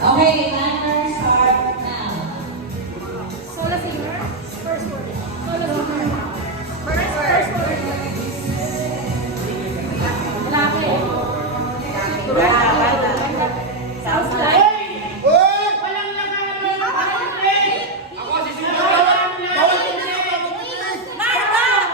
Okay, timer start now. Solo singer? First word. Solo singer. First word. Lalaki. Sounds like. Walang nag-aaral! Ako si Sinyo! Narda!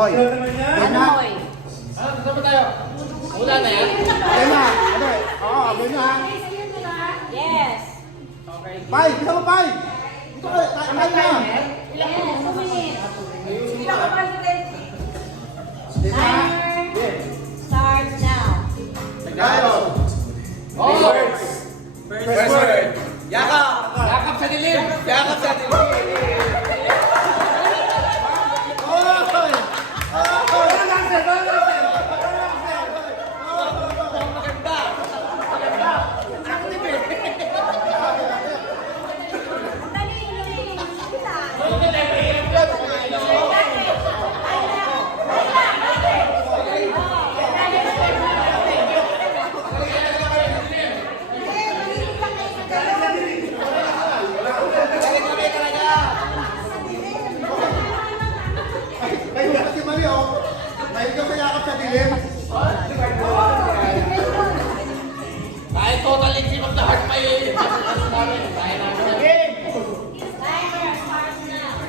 Hoy. Ano, hoy? Ano, kasama tayo? Wala na yan? Okay na. Okay. Oo, okay na ha. Yes. Pai, bisa mo Pai. Dito ka, kain na. Yes, 2 minutes. Di ba? Timer starts now. Tayo. Oh! First word. Yakap! Yakap sa dilim! Yakap sa dilim! Oy! Oy! Maganda! Active eh! Kayo kasi mali oh. Dahil ka sayakap sa dilim. Kahit total exam of the heart pa yun. Kaya namin yan. Timer starts now.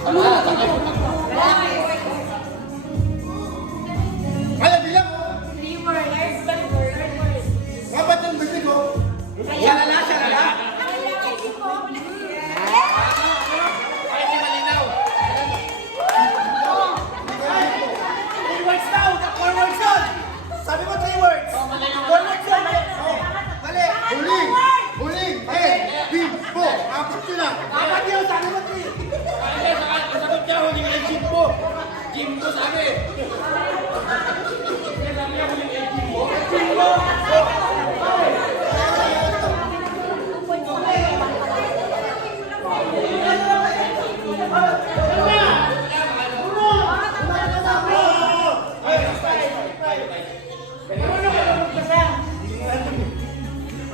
Wala, sakay mo na. Kaya bilang oh. 3 words. Dapat yung bisig oh. Siya na lang, siya na lang. Kahit di malinaw. 3 words daw, 4 words yun. Sabi mo 3 words. 4 words yun. Mali. Huling. Huling. Bimbo. Apat sila. Dapat yun, sabi mo 3. Ay, sagot niya, huling ang Jimbo. Jimbo sabi. Sabi niya, huling ang Jimbo.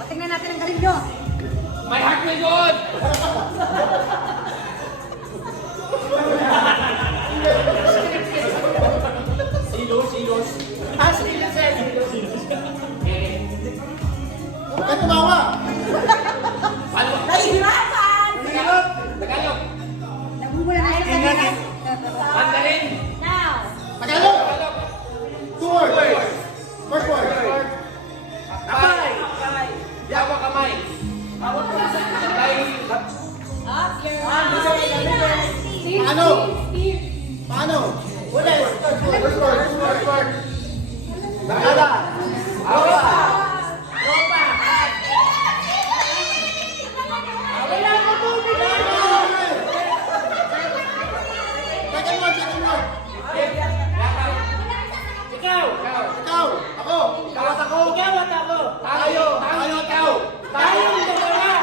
Tingnan natin ang galing nyo. My heart will go on. Silos. Huwag ka tumawa. Ano? Nahihirapan! Tagalog. Nagmumula na kayo sa galing. Mandarin. Now. Tagalog. 2 words. First word. Kamay. Yawa kamay. Kamay. Up your eyes. Paano? Paano? Ulit. First word. Nakala. Awa. Second word. Ikaw. Ikaw. Ako. Tawat ako. Ikaw at ako. Tayo. Tayo ikaw. Tayong dalawa.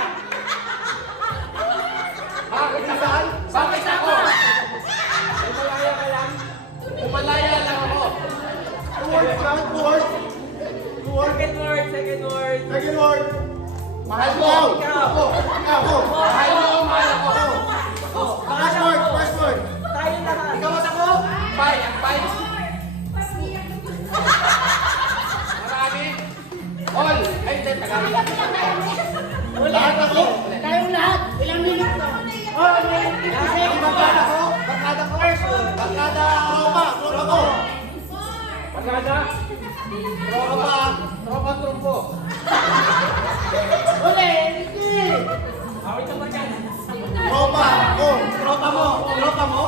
Bakit saan? Bakit ako? Malaya ka lang. Umalaya lang ako. 2 words. Second word. Second word. Second word. Mahal mo. Ako. Ako. Mahal mo, mahal ako. First word. Tayong lahat. Ikaw at ako. Pay, ang pay. Marami. All. Ay, hindi, Tagalog. Lahat ako. Tayong lahat. Ilang minuto? Oh, kasi Barkada ko. Barkada ko. Barkada. Tropa. Tropa ko. Pagkada. Tropa. Tropa trumpo. hindi. Awit na pagkada. Tropa ko. Tropa mo. Tropa mo.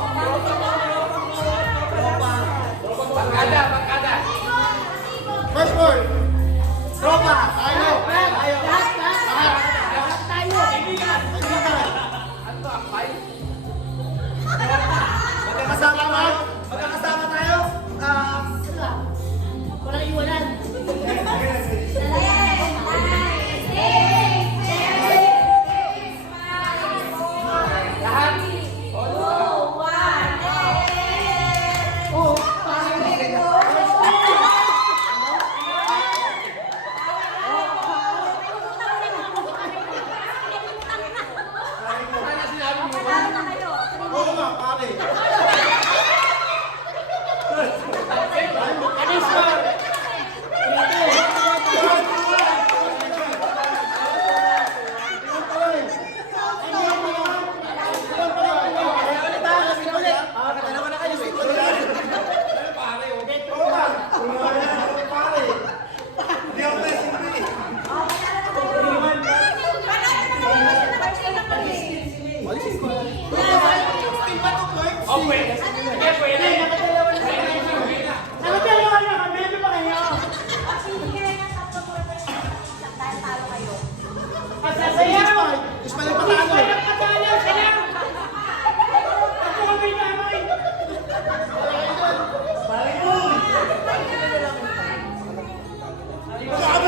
Pagkada, pagkada. First word. Tropa. Tayo. Tayo. Lahat. Lahat. Tayo. Kaibigan. Ano to, ang pay? Magkakasama tayo. Walang iwanan. Lahat. Patalo na kayo. Oo nga, pare.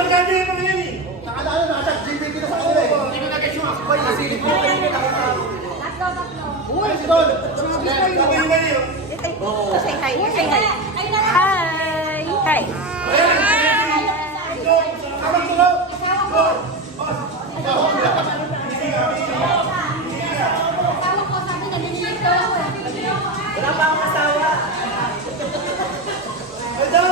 maganda yung mga yan eh. Nakalaala na ata, JPT na sa kanila eh. Hindi ko na-get yung akbay. Nasilip mo. Tatlo. Uy, si Don! Ako yung ganyan eh. Say hi. Say hi. Hi! Hi. Tawag mo lang. Tawag ko sabi na nililip daw ako eh. Wala pa akong asawa. Madam!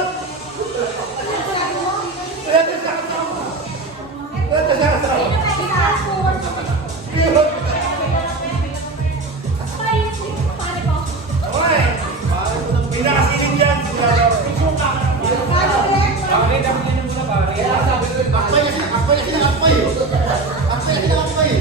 Wala ka sa asawa. Okay. Pinakasilip yan. Akpay na sila, akpay na sila, akpay. Akpay na sila, akpay.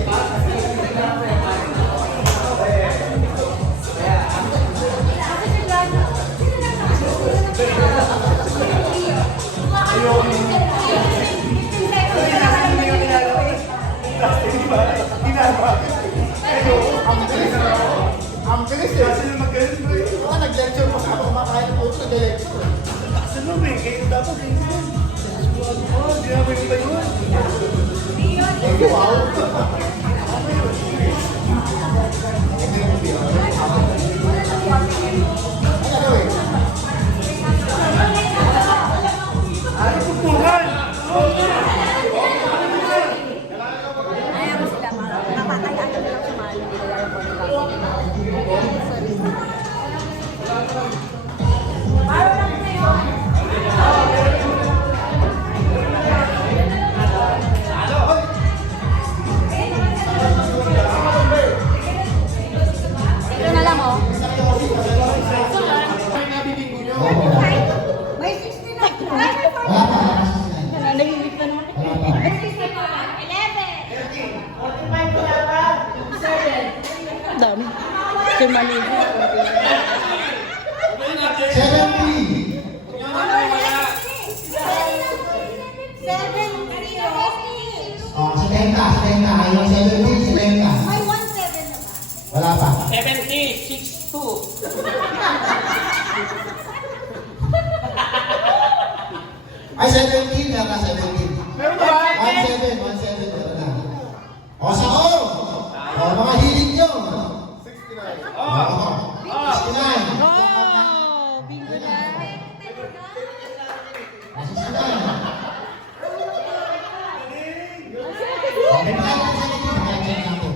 Ang bilis eh. Kasi magaling mo eh. Baka nag-lecture pa sa ako kumakain ng puto, nag-lecture. Kasi mo eh. Kayo dapat eh. Oh, di na may iba yun. Wow. Ano pupungan? Ayaw mo sila. Napakayaan ko lang sa mga nilagay ko nila. Ito na lang oh. May 16 na. Nahihigit na naman. Dami. Kay Manila. 70. Oh, 70. Ayaw 70, 70. Wala pa. 76-2. Ay, 17. Meron ka 17. Meron ba? 17. Meron na. O, sa o! O, mga hilig nyo. 69. O, 69. Oh, bingo na. O, 69. O, may mga 17. Pakinggan natin.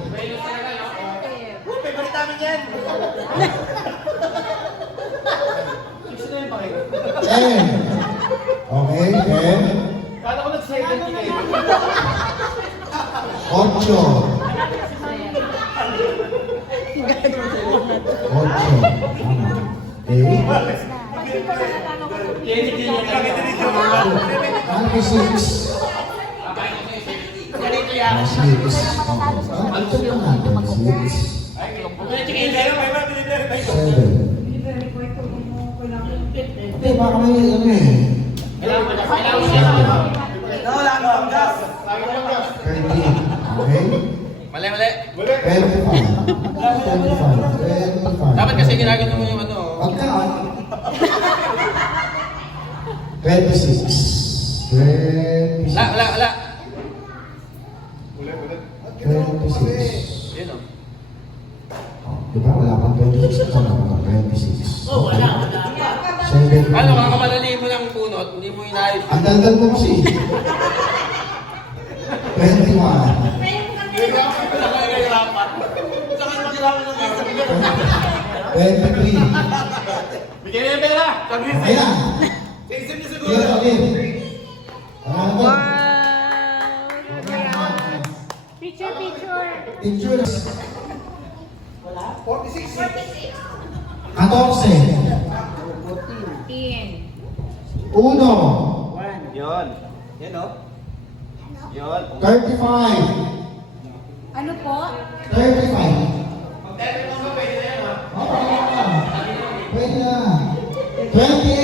Favorite namin yan. 10. Okay, 10. Kala ko nag-70 kayo. Hindi, baka may ano eh. Wala ka ang gas. 13. Okay? Mali, mali. 25. 25. Dapat kasi ginagano mo yung ano. Pagkaan. 26. 26. Wala. 26. Yun o. Oh, diba? Wala pang 26 ka naman. 26. Oh, wala. 7. Ano, kakamalali mo ng punot, hindi mo inayos. Ang daldal mo kasi. 21. 23. Bigyan niya yung pera. Ayan. Isip niyo siguro. Clear ulit. Wow. Picture, picture. Picture. 46. 14. 10. 1. Yun. Yan o. Yun. 35. Ano po? 35. Pwede na. 28.